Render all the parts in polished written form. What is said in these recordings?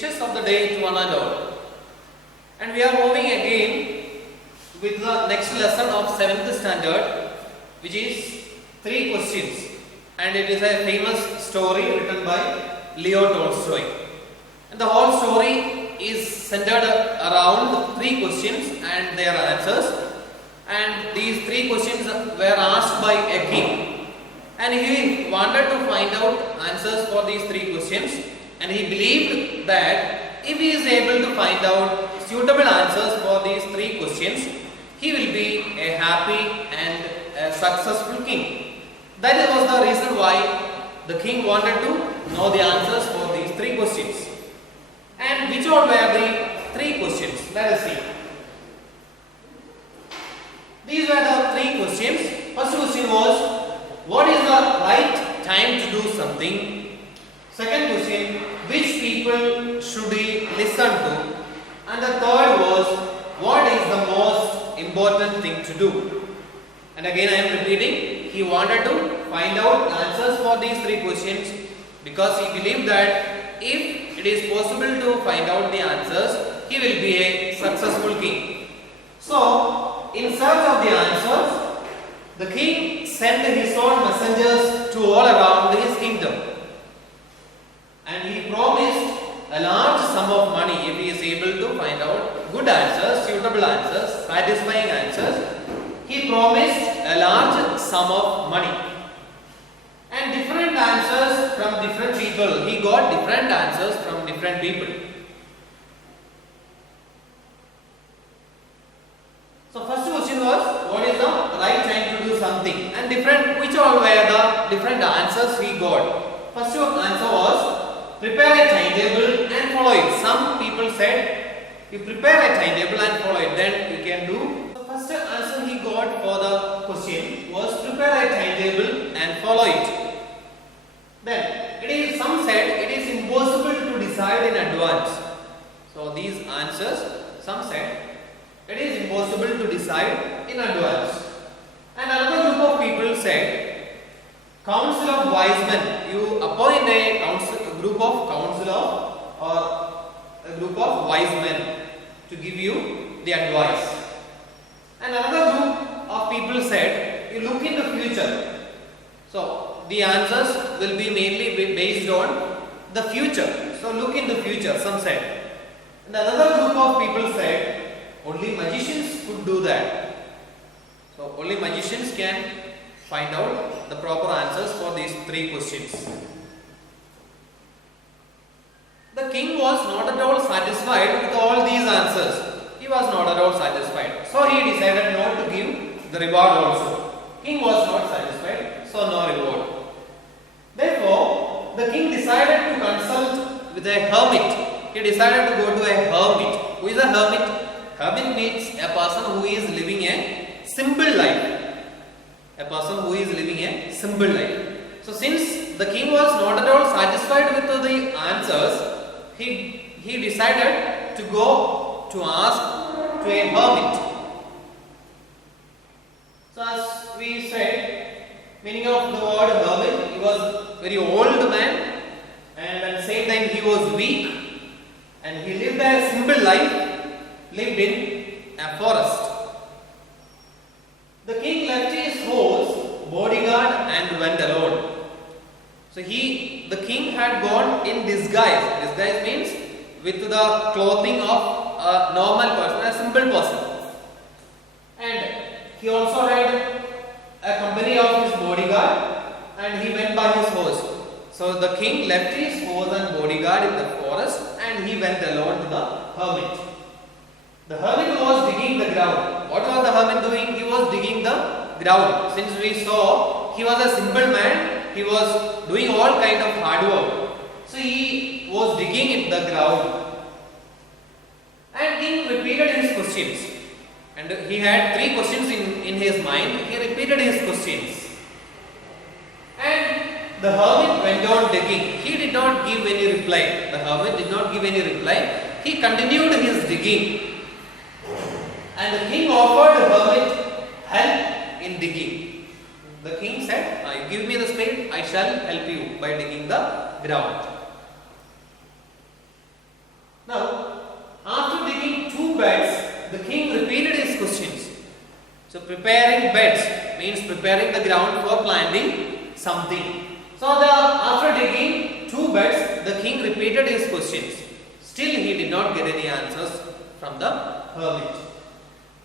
wishes of the day to one and all. And we are moving again with the next lesson of 7th standard, which is 3 questions. And it is a famous story written by Leo Tolstoy. And the whole story is centered around 3 questions and their answers. And these 3 questions were asked by a king. And he wanted to find out answers for these 3 questions. And he believed that if he is able to find out suitable answers for these 3 questions, he will be a happy and a successful king. That was the reason why the king wanted to know the answers for these 3 questions. And which all were the 3 questions? Let us see. These were the 3 questions. First question was, what is the right time to do something? Second question, which people should we listen to? And the third was, what is the most important thing to do? And again I am repeating, he wanted to find out answers for these 3 questions because he believed that if it is possible to find out the answers, he will be a successful king. So, in search of the answers, the king sent his own messengers to all around his kingdom. And he promised a large sum of money if he is able to find out good answers, suitable answers, satisfying answers. He promised a large sum of money. And different answers from different people. He got different answers from different people. So first question was, what is the right time to do something? And which all were the different answers he got? First answer was, prepare a timetable and follow it. Some people said, you prepare a timetable and follow it, then you can do. The first answer he got for the question was, prepare a timetable and follow it. Then, some said it is impossible to decide in advance. So these answers, some said, it is impossible to decide in advance. And another group of people said, council of wise men. You appoint a group of wise men to give you the advice. And another group of people said, you look in the future. So the answers will be mainly based on the future. So look in the future, some said. And another group of people said, only magicians could do that. So only magicians can find out the proper answers for these 3 questions. The king was not at all satisfied with all these answers. He was not at all satisfied. So he decided not to give the reward also. King was not satisfied, so no reward. Therefore, the king decided to consult with a hermit. He decided to go to a hermit. Who is a hermit? Hermit means a person who is living a simple life. A person who is living a simple life. So since the king was not at all satisfied with the answers, he decided to go to ask to a hermit. So as we said, meaning of the word hermit, he was a very old man and at the same time he was weak and he lived a simple life, lived in a forest. The king left his horse, bodyguard and went alone. So the king had gone in disguise. Disguise means with the clothing of a normal person, a simple person. And he also had a company of his bodyguard and he went by his horse. So the king left his horse and bodyguard in the forest and he went alone to the hermit. The hermit was digging the ground. What was the hermit doing? He was digging the ground. Since we saw he was a simple man, he was doing all kind of hard work. So he was digging in the ground. And he repeated his questions. And he had 3 questions in his mind. He repeated his questions. And the hermit went on digging. He did not give any reply. The hermit did not give any reply. He continued his digging. And the king offered the hermit help in digging. The king said, give me the spade, I shall help you by digging the ground. Now, after digging two beds, the king repeated his questions. So, preparing beds means preparing the ground for planting something. So, after digging two beds, the king repeated his questions. Still, he did not get any answers from the hermit.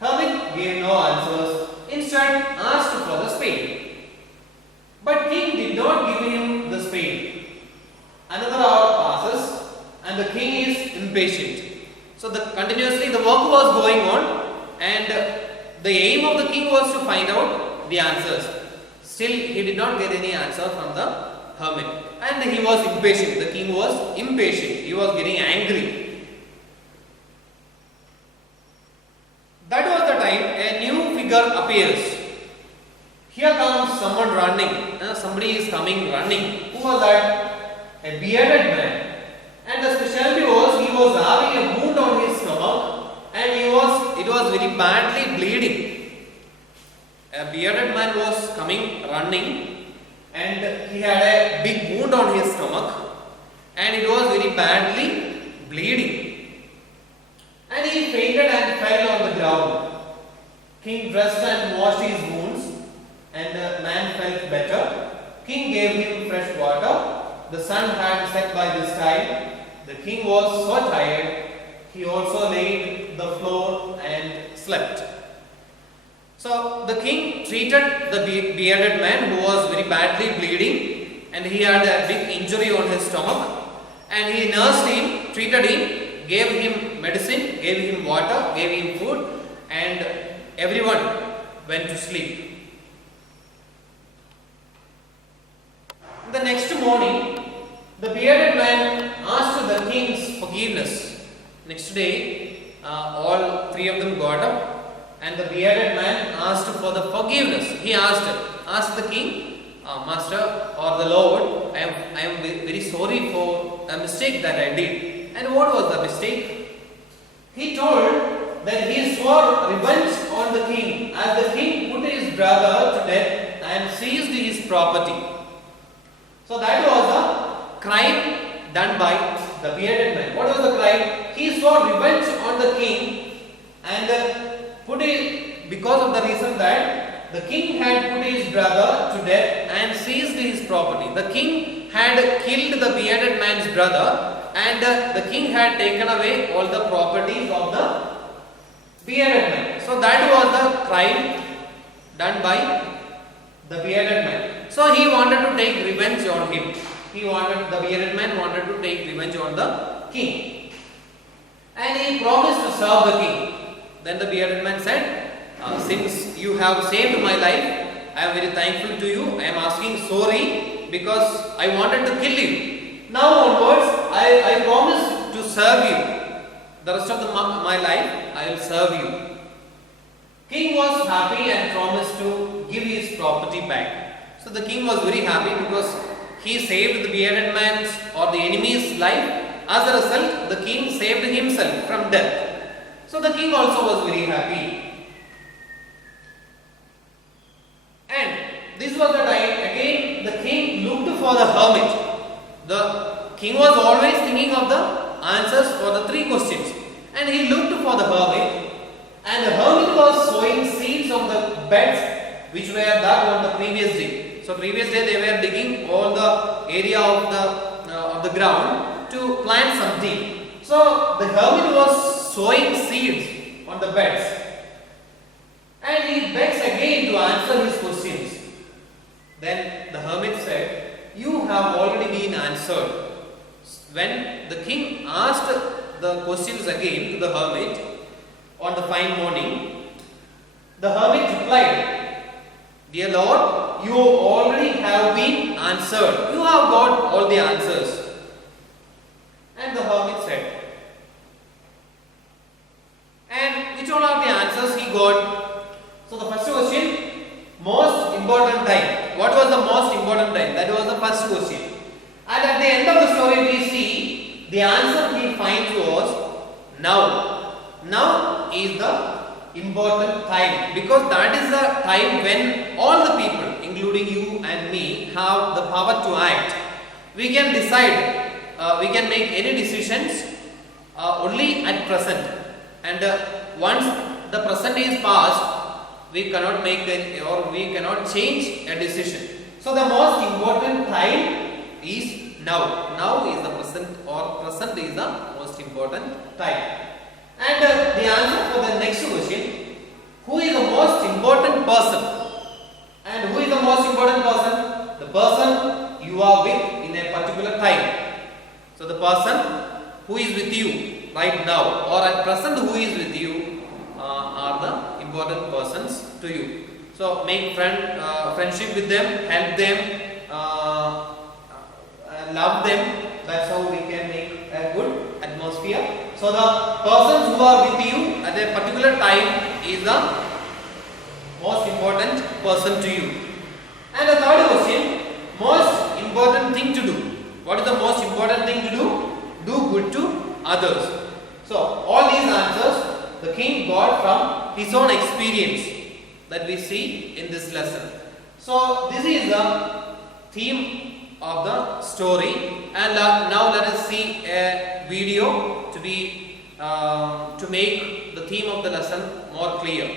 Hermit gave no answers, instead asked for the spade. But king did not give him the spade. Another hour passes and the king is impatient. So continuously the work was going on, and the aim of the king was to find out the answers. Still he did not get any answer from the hermit, and he was impatient. The king was impatient. He was getting angry. That was the time a new figure appears. Here comes someone running. Somebody is coming running. Who was that? A bearded man. And the specialty was he was having a wound on his stomach, and it was very badly bleeding. A bearded man was coming running, and he had a big wound on his stomach, and it was very badly bleeding. And he fainted and fell on the ground. King dressed and washed his wounds, and the man felt better. King gave him fresh water. The sun had set by this time. The king was so tired, he also laid the floor and slept. So the king treated the bearded man who was very badly bleeding, and he had a big injury on his stomach, and he nursed him, treated him, gave him medicine, gave him water, gave him food, and everyone went to sleep. The next morning, the bearded man asked the king's forgiveness. Next day, all three of them got up, and the bearded man asked for the forgiveness. He asked the king, Master or the Lord, I am very sorry for a mistake that I did. And what was the mistake? He told that he swore revenge on the king, as the king put his brother to death and seized his property. So that was a crime done by the bearded man. What was the crime? He swore revenge on the king, and because of the reason that the king had put his brother to death and seized his property. The king had killed the bearded man's brother, and the king had taken away all the properties of the bearded man. So that was the crime done by the bearded man. So he wanted to take revenge on him. The bearded man wanted to take revenge on the king. And he promised to serve the king. Then the bearded man said, since you have saved my life, I am very thankful to you. I am asking sorry because I wanted to kill you. Now onwards, I promise to serve you. The rest of my life, I will serve you. King was happy and promised to give his property back. So the king was very happy because he saved the bearded man's or the enemy's life. As a result, the king saved himself from death. So the king also was very happy. And this was the time again the king looked for the hermit. The king was always thinking of the answers for the three questions. And he looked for the hermit. And the hermit was sowing seeds on the beds which were dug on the previous day. So previous day they were digging all the area of the ground to plant something. So the hermit was sowing seeds on the beds, and he begs again to answer his questions. Then the hermit said, "You have already been answered." When the king asked the questions again to the hermit on the fine morning, the hermit replied, "Dear Lord, you already have been answered. You have got all the answers." And the hermit said, "And which all are the answers he got?" So the first question, most important time. What was the most important time? That was the first question. And at the end of the story we see the answer he finds was now. Now is the important time, because that is the time when all the people, including you and me, have the power to act. We can decide, we can make any decisions only at present, and once the present is past, we cannot make or we cannot change a decision. So the most important time is now. Now is the present, or present is the most important time. And the answer for the next question: who is the most important person? And who is the most important person? The person you are with in a particular time. So the person who is with you right now, or at present who is with you, are the important persons to you. So make friendship with them, help them, love them. That's how we can make a good atmosphere. So the persons who are with you at a particular time is the most important person to you. And the third question: most important thing to do. What is the most important thing to do? Do good to others. So all these answers the king got from his own experience that we see in this lesson. So this is the theme of the story, and now let us see a video to make the theme of the lesson more clear.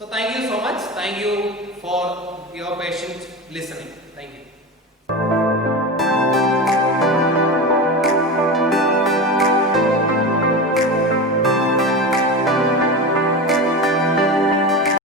So thank you so much. Thank you for your patient listening. Thank you.